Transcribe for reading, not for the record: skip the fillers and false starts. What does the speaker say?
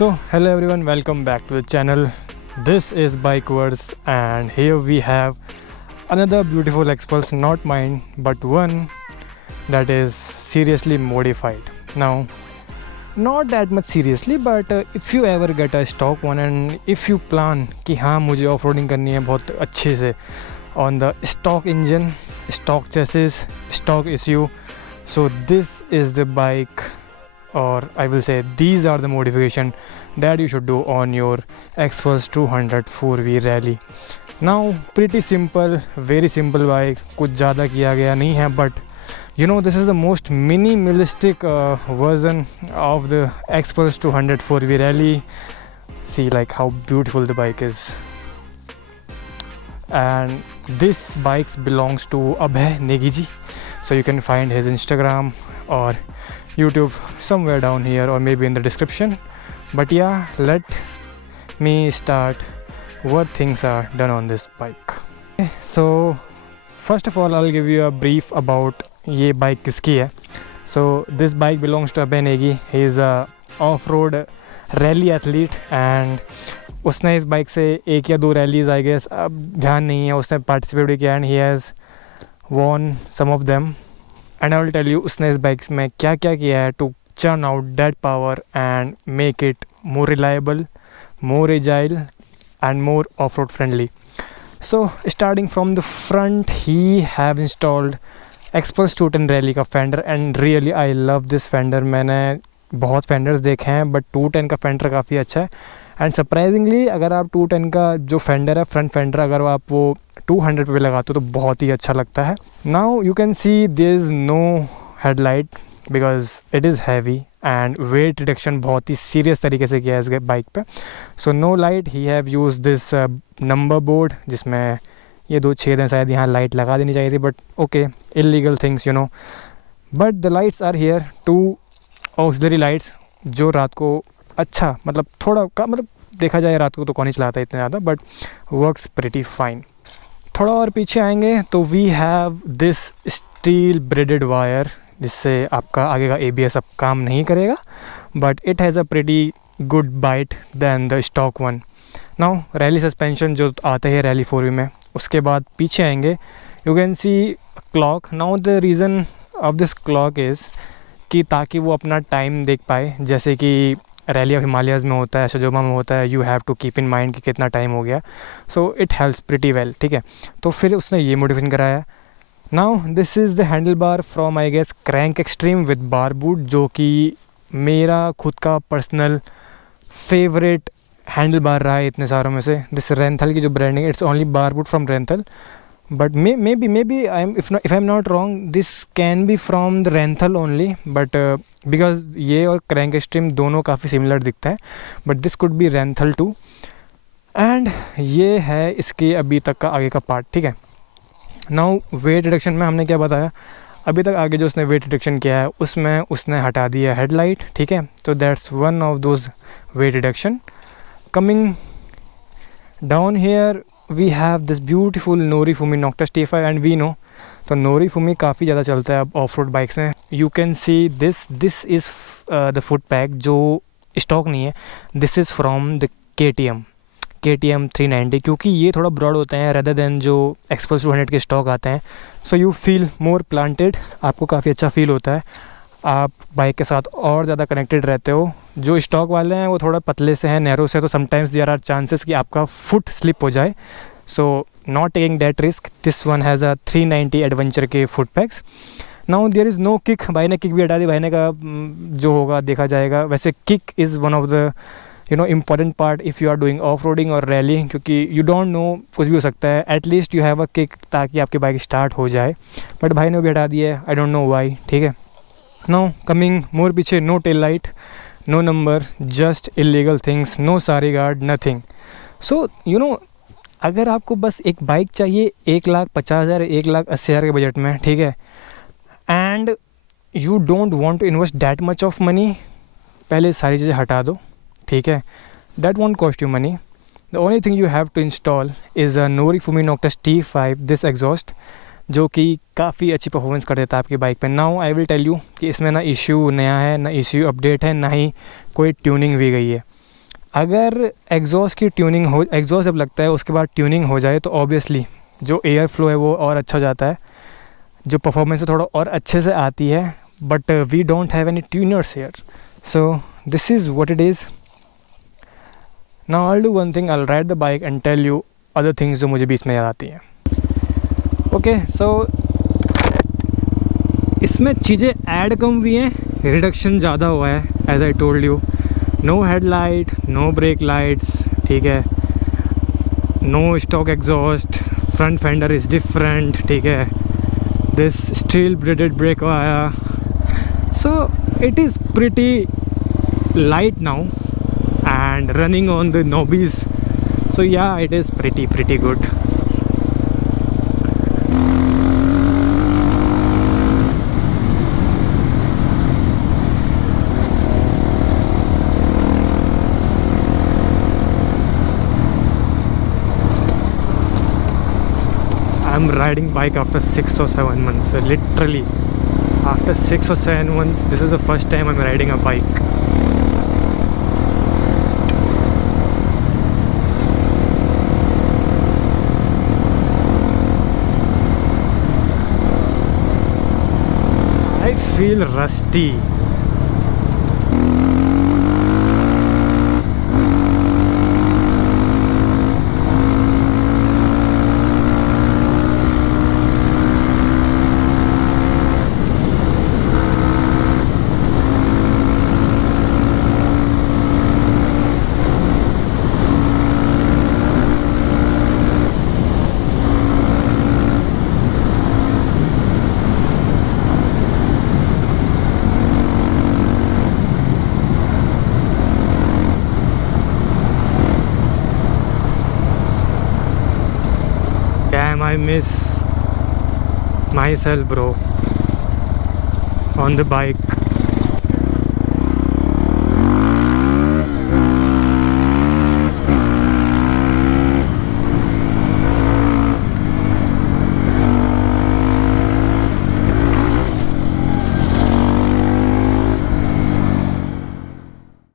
So hello everyone, welcome back to the channel. This is Bikewords and here we have another beautiful Xpulse, not mine but one that is seriously modified. Now not that much seriously, but if you ever get a stock one and if you plan कि हाँ मुझे off-roading करनी है बहुत अच्छे से on the stock engine, stock chassis, stock issue, so this is the bike, or I will say these are the modification that you should do on your Xpulse 200 4V Rally. Now pretty simple, very simple bike, कुछ ज़्यादा किया गया नहीं है, but you know this is the most minimalistic version of the Xpulse 200 4V Rally. See like how beautiful the bike is. And this bike belongs to Abhay Negiji, so you can find his Instagram or YouTube somewhere down here or maybe in the description. But yeah, let me start what things are done on this bike. So first of all I'll give you a brief about ये bike किसकी है. So this bike belongs to Abhay Negi. He is a off-road rally athlete and उसने इस bike से एक या दो rallies I guess, अब ध्यान नहीं है, उसने पार्टिसिपेट किया and he has won some of them and I will tell you उसने इस बाइक में क्या क्या किया है to churn out that power and make it more reliable, more agile and more off-road friendly. So starting from the front, he have installed Xpulse 210 Rally का fender and really I love this fender. मैंने बहुत fenders देखे हैं but 210 का fender काफ़ी अच्छा है and surprisingly अगर आप 210 का जो फेंडर है फ्रंट फेंडर अगर आप वो 200 पे लगाते हो तो बहुत ही अच्छा लगता है. Now you can see there is no headlight because it is heavy and weight reduction बहुत ही सीरियस तरीके से किया है इस बाइक पे. So no light, he have use this number board जिसमें ये दो छेद हैं, शायद यहाँ लाइट लगा देनी चाहिए थी but okay, illegal things you know. But the lights are here, two auxiliary lights जो रात को अच्छा मतलब थोड़ा का मतलब देखा जाए रात को तो कौन ही चलाता है इतना ज़्यादा, बट वर्क्स प्रिटी फाइन. थोड़ा और पीछे आएंगे तो we have this steel braided wire जिससे आपका आगे का ABS अब काम नहीं करेगा but it has a pretty good bite than the stock one. Now rally suspension जो आते हैं रैली 4V में. उसके बाद पीछे आएंगे you can C clock. Now the reason of this clock is कि ताकि वो अपना टाइम देख पाए, जैसे कि रैली ऑफ हिमालयाज़ में होता है, शजोमा में होता है, you have to keep in mind कि कितना टाइम हो गया. So it helps pretty well. ठीक है, तो फिर उसने ये मॉडिफिकेशन कराया. Now this is the handlebar from I guess crank extreme with bar boot, जो कि मेरा खुद का पर्सनल फेवरेट हैंडल बार रहा है इतने सारों में से. दिस रेंथल की जो branding, it's only bar boot from Renthal, but maybe if I'm not wrong this can be from the Renthal only, but because ये और Crank Extreme दोनों काफ़ी सिमिलर दिखता है, but this could be Renthal too. and ये है इसके अभी तक का आगे का पार्ट. ठीक है, नाउ वेट रिडक्शन में हमने क्या बताया, अभी तक आगे जो उसने वेट रिडक्शन किया है उसमें उसने हटा दिया हेडलाइट. ठीक है, तो that's one of those weight reduction. Coming down here we have this beautiful Norifumi Noctis T5 and we know तो Norifumi काफ़ी ज़्यादा चलता है अब ऑफ रोड बाइक्स में. You can see this is the foot pack जो stock नहीं है. This is from the KTM 390, क्योंकि ये थोड़ा ब्रॉड होते हैं रेदर देन जो Xpulse 200 के स्टॉक आते हैं. So you feel more planted, आपको काफ़ी अच्छा फील होता है, आप बाइक के साथ और ज़्यादा कनेक्टेड रहते हो. जो स्टॉक वाले हैं वो थोड़ा पतले से हैं, नैरो से, तो समटाइम्स देयर आर चांसेस कि आपका फुट स्लिप हो जाए. So not taking that risk. This one has a 390 adventure के foot pegs. Now there is no kick. भाई ने किक भी हटा दी, भाई ने का जो होगा देखा जाएगा. वैसे kick is one of the you know important part if you are doing off roading और रैली, क्योंकि यू डोंट नो कुछ भी हो सकता है. At least you have a kick ताकि आपकी बाइक स्टार्ट हो जाए, बट भाई ने भी हटा दी है, आई डोंट नो वाई. ठीक है, नाउ कमिंग मोर पीछे, no tail light, no number, just illegal things, no saree guard, nothing. So you know अगर आपको बस एक बाइक चाहिए 1,50,000 1,80,000 के बजट में, ठीक है, and you don't want to invest that much of money, पहले सारी चीज़ें हटा दो. ठीक है, that won't cost you money. The only thing you have to install is a Norifumi Noctis T5 this exhaust, जो कि काफ़ी अच्छी परफॉर्मेंस कर देता है आपकी बाइक पे. Now I will tell you कि इसमें ना इश्यू नया है, ना इश्यू अपडेट है, ना ही कोई ट्यूनिंग भी गई है. अगर एग्जॉस्ट की ट्यूनिंग हो, एग्जॉस्ट जब लगता है उसके बाद ट्यूनिंग हो जाए तो ऑब्वियसली जो एयर फ्लो है वो और अच्छा हो जाता है, जो परफॉर्मेंस है थोड़ा और अच्छे से आती है. But we don't have any tuners here, so this is what it is. Now I do one thing, I ride the bike and tell you other things जो मुझे बीच में याद आती हैं. ओके, सो इसमें चीज़ें ऐड कम हुई हैं, रिडक्शन ज़्यादा हुआ है. As I told you, no headlight, no brake lights, ठीक है, no stock exhaust, front fender is different, ठीक है, दिस स्टील ब्रेडेड ब्रेक आया. So it is pretty light now and running on the knobbies, so yeah, it is pretty good. I'm riding bike after 6 or 7 months, so literally after 6 or 7 months this is the first time I'm riding a bike. I feel rusty. Damn, I miss myself, bro, on the bike.